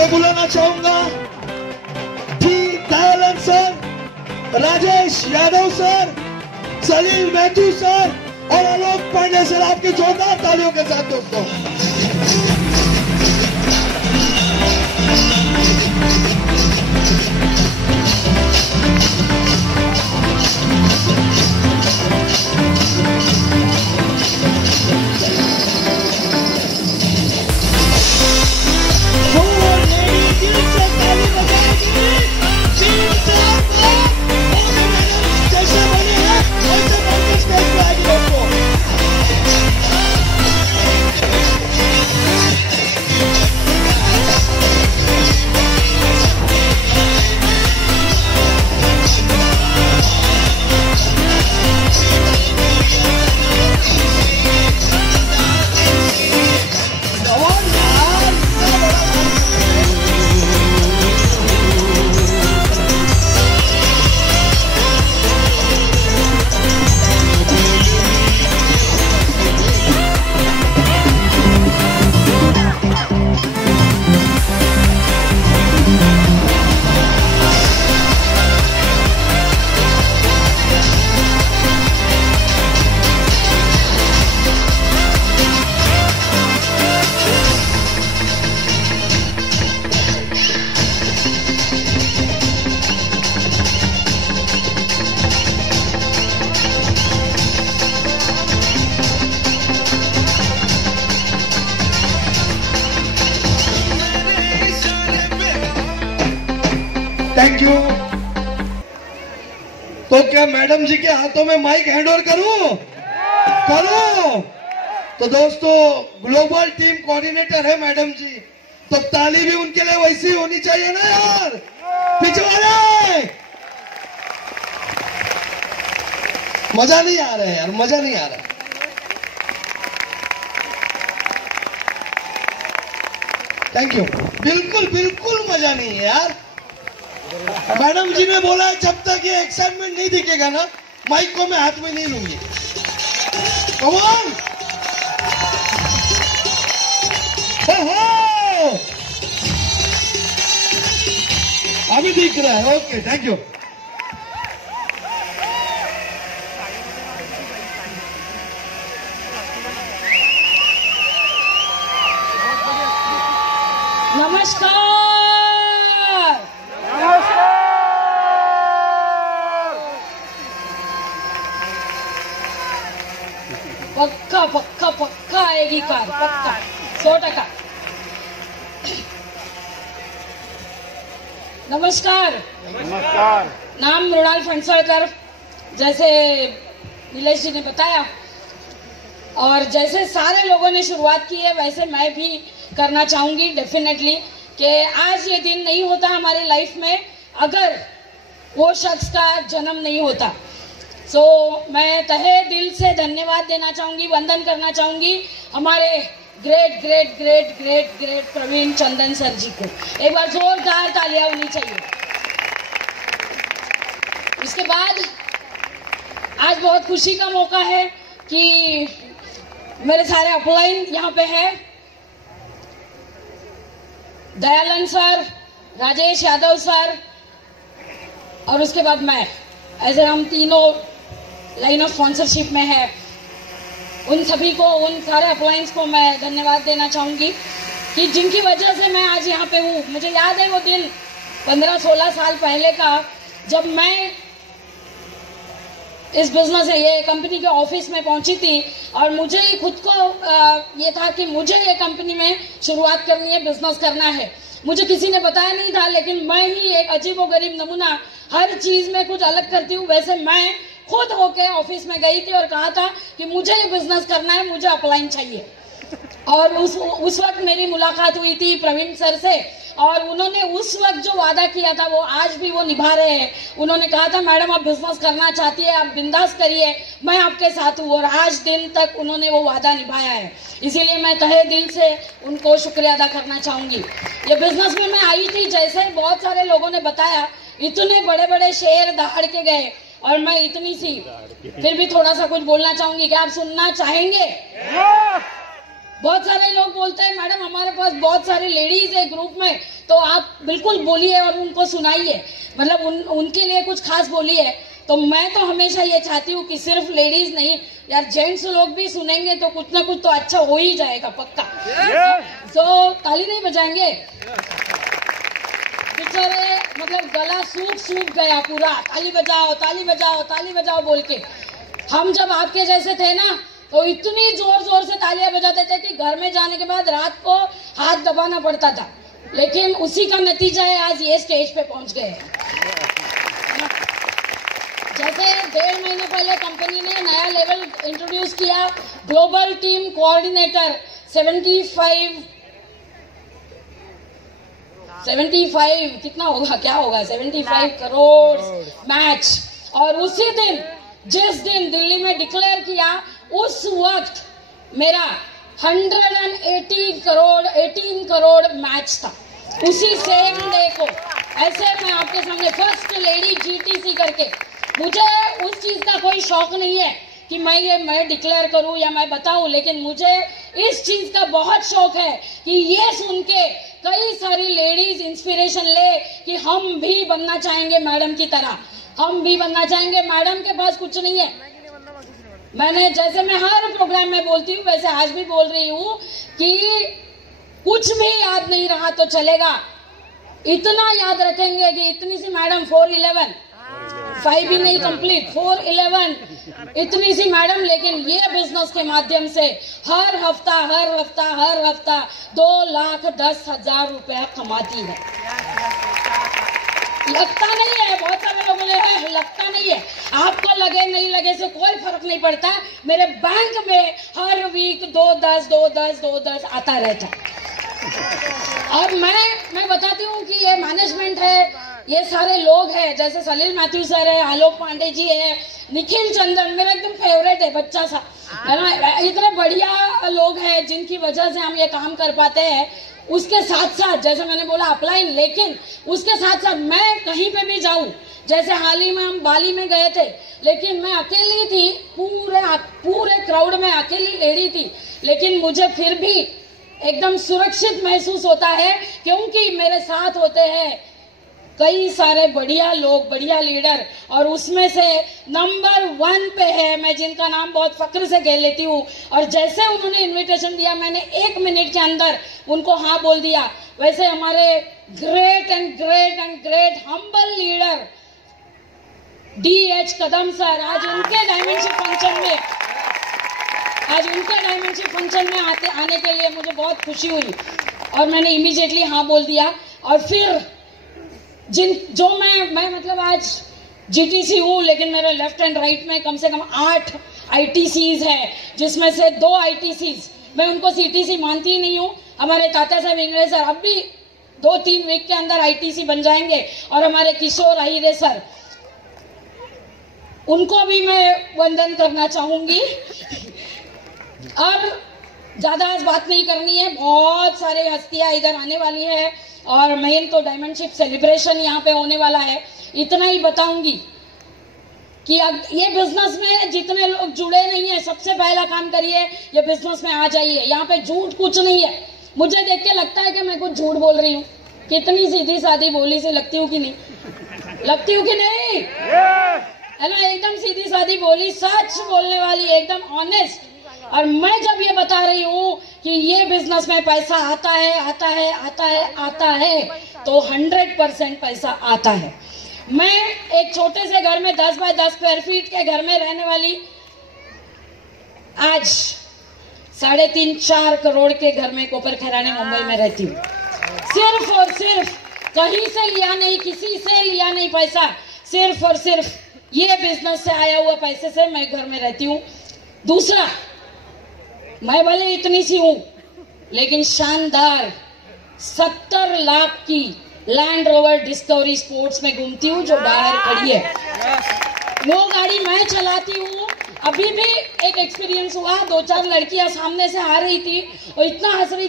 मैं बुलाना चाहूंगा T Dayalan sir, Rajesh Yadav sir, Salil Mahtu sir और आलोक पांडे सर। आपके जोरदार तालियों के साथ दोस्तों। Thank you. तो क्या मैडम जी के हाथों में माइक हैंड ओवर करूं? तो दोस्तों ग्लोबल टीम कोऑर्डिनेटर है मैडम जी, तो ताली भी उनके लिए वैसी होनी चाहिए ना यार। पिछवाड़े मजा नहीं आ रहा है यार, मजा नहीं आ रहा। Thank you. बिल्कुल बिल्कुल मजा नहीं है यार। मैडम जी ने बोला है जब तक ये एक्साइटमेंट नहीं दिखेगा ना माइक को मैं हाथ में नहीं लूंगी। Come on. अभी दिख रहा है। Okay thank you. नमस्कार। पक्का पक्का पक्का आएगी कार, पक्का 100%। नमस्कार। नमस्कार। नाम मृणाल फणसळकर, जैसे नीलेश जी ने बताया और जैसे सारे लोगों ने शुरुआत की है वैसे मैं भी करना चाहूंगी डेफिनेटली कि आज ये दिन नहीं होता हमारी लाइफ में अगर वो शख्स का जन्म नहीं होता। सो मैं तहे दिल से धन्यवाद देना चाहूंगी, वंदन करना चाहूंगी हमारे great great great great great Praveen Chandan sir ji को। एक बार जोरदार तालियां होनी चाहिए। इसके बाद आज बहुत खुशी का मौका है कि मेरे सारे अपलाइन यहाँ पे है। दयालन सर, राजेश यादव सर और उसके बाद मैं, ऐसे हम तीनों लाइन ऑफ स्पॉन्सरशिप में है। उन सभी को, उन सारे अपलाइंस को मैं धन्यवाद देना चाहूंगी कि जिनकी वजह से मैं आज यहाँ पे हूँ। मुझे याद है वो दिन 15-16 साल पहले का जब मैं इस बिजनेस से ये कंपनी के ऑफिस में पहुंची थी और मुझे खुद को ये था कि मुझे ये कंपनी में शुरुआत करनी है, बिजनेस करना है। मुझे किसी ने बताया नहीं था, लेकिन मैं ही एक अजीबोगरीब नमूना, हर चीज में कुछ अलग करती हूँ। वैसे मैं खुद होके ऑफिस में गई थी और कहा था कि मुझे ये बिजनेस करना है, मुझे अपलाइन चाहिए। और उस वक्त मेरी मुलाकात हुई थी प्रवीण सर से और उन्होंने उस वक्त जो वादा किया था वो आज भी वो निभा रहे हैं। उन्होंने कहा था मैडम आप बिजनेस करना चाहती है, आप बिंदास करिए, मैं आपके साथ हूँ। और आज दिन तक उन्होंने वो वादा निभाया है, इसीलिए मैं तहे दिल से उनको शुक्रिया अदा करना चाहूंगी। ये बिजनेस में मैं आई थी, जैसे बहुत सारे लोगों ने बताया, इतने बड़े बड़े शेर दहाड़ के गए और मैं इतनी सी फिर भी थोड़ा सा कुछ बोलना चाहूंगी। क्या आप सुनना चाहेंगे? बहुत सारे लोग बोलते हैं मैडम हमारे पास बहुत सारी लेडीज है ग्रुप में, तो आप बिल्कुल बोलिए और उनको सुनाइए, मतलब उनके लिए कुछ खास बोलिए। तो मैं तो हमेशा ये चाहती हूँ कि सिर्फ लेडीज नहीं यार, जेंट्स लोग भी सुनेंगे तो कुछ ना कुछ तो अच्छा हो ही जाएगा पक्का। तो ताली नहीं बजाएंगे? बेचारे मतलब गला सूख गया पूरा, ताली बजाओ ताली बजाओ ताली बजाओ बोल के। हम जब आपके जैसे थे ना तो इतनी जोर जोर से तालियां बजाते थे कि घर में जाने के बाद रात को हाथ दबाना पड़ता था, लेकिन उसी का नतीजा है आज ये स्टेज पे पहुंच गए। जैसे 1.5 महीने पहले कंपनी ने नया लेवल इंट्रोड्यूस किया, ग्लोबल टीम कोऑर्डिनेटर 75 कितना होगा, क्या होगा, 75 करोड़ मैच। और उसी दिन जिस दिन दिल्ली में डिक्लेयर किया उस वक्त मेरा 18 करोड़ मैच था उसी सेम डे को। ऐसे मैं आपके सामने फर्स्ट लेडी जीटीसी करके, मुझे उस चीज का कोई शौक नहीं है कि मैं डिक्लेयर करूं या मैं बताऊं, लेकिन मुझे इस चीज का बहुत शौक है कि ये सुन के कई सारी लेडीज इंस्पिरेशन ले कि हम भी बनना चाहेंगे मैडम की तरह, हम भी बनना चाहेंगे। मैडम के पास कुछ नहीं है। मैंने जैसे मैं हर प्रोग्राम में बोलती हूँ वैसे आज भी बोल रही हूँ कि कुछ भी याद नहीं रहा तो चलेगा, इतना याद रखेंगे कि इतनी सी मैडम 411 5 भी नहीं कंप्लीट 411 इतनी सी मैडम, लेकिन ये बिजनेस के माध्यम से हर हफ्ता 2,10,000 रुपया कमाती है। लगता नहीं है, बहुत सारे लोगों ने लगता नहीं है, आपको लगे नहीं लगे से कोई फर्क नहीं पड़ता। मेरे बैंक में हर वीक 2,10 आता रहता। और मैं बताती हूँ कि ये मैनेजमेंट है, ये सारे लोग हैं, जैसे सलील मैथ्यू सर है, आलोक पांडे जी है, निखिल चंदन मेरा एकदम फेवरेट है बच्चा सा, है ना। इतने बढ़िया लोग हैं जिनकी वजह से हम ये काम कर पाते हैं। उसके साथ साथ जैसे मैंने बोला अपलाइन, लेकिन उसके साथ साथ मैं कहीं पे भी जाऊं, जैसे हाल ही में हम बाली में गए थे, लेकिन मैं अकेली थी, पूरे क्राउड में अकेली लेडी थी, लेकिन मुझे फिर भी एकदम सुरक्षित महसूस होता है क्योंकि मेरे साथ होते हैं कई सारे बढ़िया लोग, बढ़िया लीडर। और उसमें से नंबर 1 पे है, मैं जिनका नाम बहुत फक्र से कह लेती हूँ, और जैसे उन्होंने इनविटेशन दिया मैंने 1 मिनट के अंदर उनको हाँ बोल दिया। वैसे हमारे great and humble leader DH Kadam sir, आज उनके डायमेंशिप फंक्शन में आने के लिए मुझे बहुत खुशी हुई और मैंने इमीडिएटली हाँ बोल दिया। और फिर जो मैं मतलब आज GTC हूँ, लेकिन मेरे लेफ्ट एंड राइट में कम से कम 8 ITCs है, जिसमें से 2 ITCs मैं उनको CTC मानती ही नहीं हूँ। हमारे ताता साहब इंगले सर अब भी 2-3 वीक के अंदर ITC बन जाएंगे, और हमारे किशोर अहिरे सर, उनको भी मैं वंदन करना चाहूंगी। अब ज्यादा आज बात नहीं करनी है, बहुत सारे हस्तियां इधर आने वाली है और मेन तो डायमंडशिप सेलिब्रेशन यहाँ पे होने वाला है। इतना ही बताऊंगी कि ये बिजनेस में जितने लोग जुड़े नहीं है, सबसे पहला काम करिए, ये बिजनेस में आ जाइए। यहाँ पे झूठ कुछ नहीं है। मुझे देख के लगता है कि मैं कुछ झूठ बोल रही हूँ, कितनी सीधी सादी बोली से लगती हूँ कि नहीं, लगती हूँ कि नहीं, है ना, एकदम सीधी सादी बोली, सच बोलने वाली, एकदम ऑनेस्ट। और मैं जब ये बता रही हूँ कि ये बिजनेस में पैसा आता है तो 100% पैसा आता है। मैं एक छोटे से घर में 10 बाय 10 स्क्वायर फीट के घर में रहने वाली, आज 3.5-4 करोड़ के घर में कोपर खैराने मुंबई में रहती हूँ। सिर्फ और सिर्फ कहीं से लिया नहीं, किसी से लिया नहीं पैसा, सिर्फ और सिर्फ ये बिजनेस से आया हुआ पैसे से मैं घर में रहती हूँ। दूसरा, मैं भले इतनी सी हूं लेकिन शानदार 70 लाख की लैंड रोवर डिस्कवरी स्पोर्ट्स में घूमती हूँ जो बाहर खड़ी है, वो गाड़ी मैं चलाती हूँ। अभी भी एक एक्सपीरियंस हुआ, 2-4 लड़कियां सामने से आ रही थी और इतना हंस रही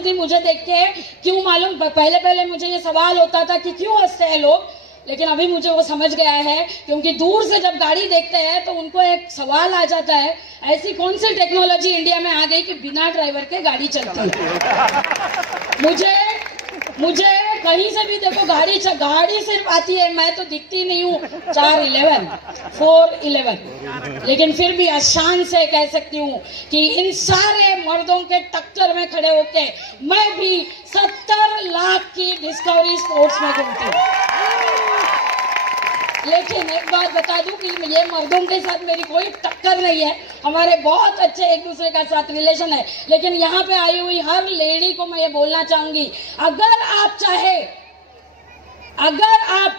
थी मुझे देख के। क्यों मालूम, पहले मुझे ये सवाल होता था कि क्यों हंसते हैं लोग, लेकिन अभी मुझे वो समझ गया है, क्योंकि दूर से जब गाड़ी देखते हैं तो उनको एक सवाल आ जाता है, ऐसी कौन सी टेक्नोलॉजी इंडिया में आ गई कि बिना ड्राइवर के गाड़ी चलती है। मुझे कहीं से भी देखो गाड़ी सिर्फ आती है, मैं तो दिखती नहीं हूँ 411 लेकिन फिर भी आसान से कह सकती हूँ कि इन सारे मर्दों के टक्कर में खड़े होके मैं भी 70 लाख की डिस्कवरी स्पोर्ट्स में घूमती हूँ। लेकिन एक बात बता दूं कि ये मर्दों के साथ मेरी कोई टक्कर नहीं है, हमारे बहुत अच्छे एक दूसरे का साथ रिलेशन है। लेकिन यहाँ पे आई हुई हर लेडी को मैं ये बोलना चाहूंगी, अगर आप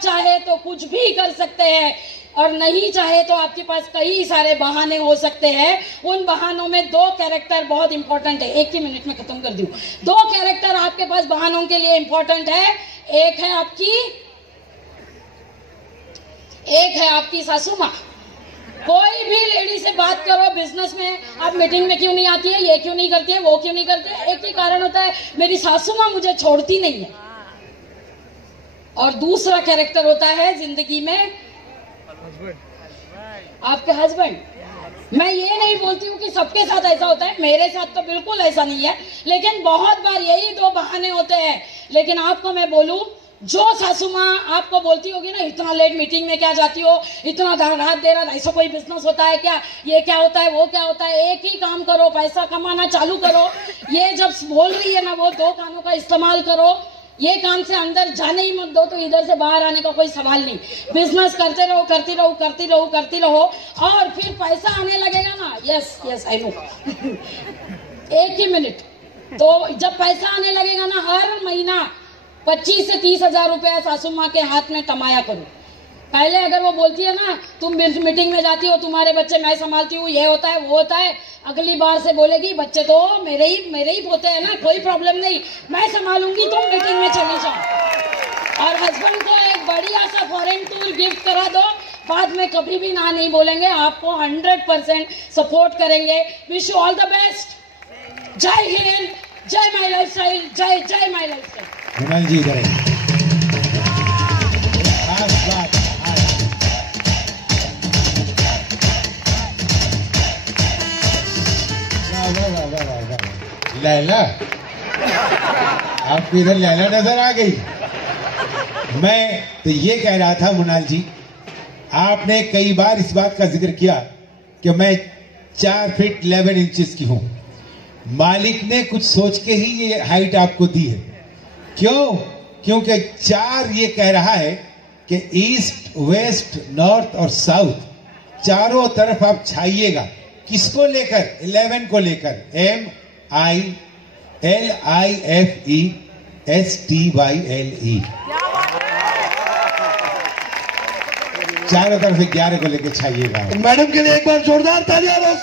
चाहे तो कुछ भी कर सकते हैं, और नहीं चाहे तो आपके पास कई सारे बहाने हो सकते हैं। उन बहानों में 2 कैरेक्टर बहुत इंपॉर्टेंट है, एक ही मिनट में खत्म कर दूं। 2 कैरेक्टर आपके पास बहानों के लिए इंपॉर्टेंट है। एक है आपकी सासू माँ। कोई भी लेडी से बात करो बिजनेस में, आप मीटिंग में क्यों नहीं आती है, ये क्यों नहीं करती है, वो क्यों नहीं करती है, एक ही कारण होता है, मेरी सासू माँ मुझे छोड़ती नहीं है। और दूसरा कैरेक्टर होता है जिंदगी में आपके हस्बैंड। मैं ये नहीं बोलती हूँ कि सबके साथ ऐसा होता है, मेरे साथ तो बिल्कुल ऐसा नहीं है, लेकिन बहुत बार यही 2 बहाने होते हैं। लेकिन आपको मैं बोलूं, जो सासू माँ आपको बोलती होगी ना, इतना लेट मीटिंग में क्या जाती हो, इतना रात देर रात, ऐसा कोई बिजनेस होता है क्या, ये क्या होता है, वो क्या होता है, एक ही काम करो, पैसा कमाना चालू करो। ये जब बोल रही है ना, वो 2 कानों का इस्तेमाल करो। ये कान से अंदर जाने ही मत दो तो इधर से बाहर आने का कोई सवाल नहीं। बिजनेस करते रहो, करती रहो, करती रहो, करती रहो, और फिर पैसा आने लगेगा ना। यस आई नो एक ही मिनट। तो जब पैसा आने लगेगा ना, हर महीना 25 से 30 हजार रुपया सासू माँ के हाथ में कमाया करो। पहले अगर वो बोलती है ना, तुम मीटिंग में जाती हो, तुम्हारे बच्चे मैं संभालती हूँ, ये होता है वो होता है, अगली बार से बोलेगी बच्चे तो मेरे ही पोते हैं ना, कोई प्रॉब्लम नहीं, मैं संभालूंगी, तुम मीटिंग में चली जाओ। और हस्बैंड को एक बढ़िया सा फॉरेन टूर गिफ्ट करा दो, बाद में कभी भी ना नहीं बोलेंगे, आपको 100% सपोर्ट करेंगे। Wish you all the best. जय हिंद, जय माई लाइफस्टाइल, जय माई लाइफस्टाइल। कुणाल जी इधर लैला, आपको इधर लैला नजर आ गई। मैं तो ये कह रहा था मुनाल जी, आपने कई बार इस बात का जिक्र किया कि मैं 4 फीट 11 इंचेस की हूं। मालिक ने कुछ सोच के ही ये हाइट आपको दी है। क्यों? क्योंकि 4 ये कह रहा है कि ईस्ट, वेस्ट, नॉर्थ और साउथ चारों तरफ आप छाइएगा। किसको लेकर? 11 को लेकर। MILIFESTYLE, चारों तरफ से 11 को लेकर छाइएगा। मैडम के लिए एक बार जोरदार तालियां।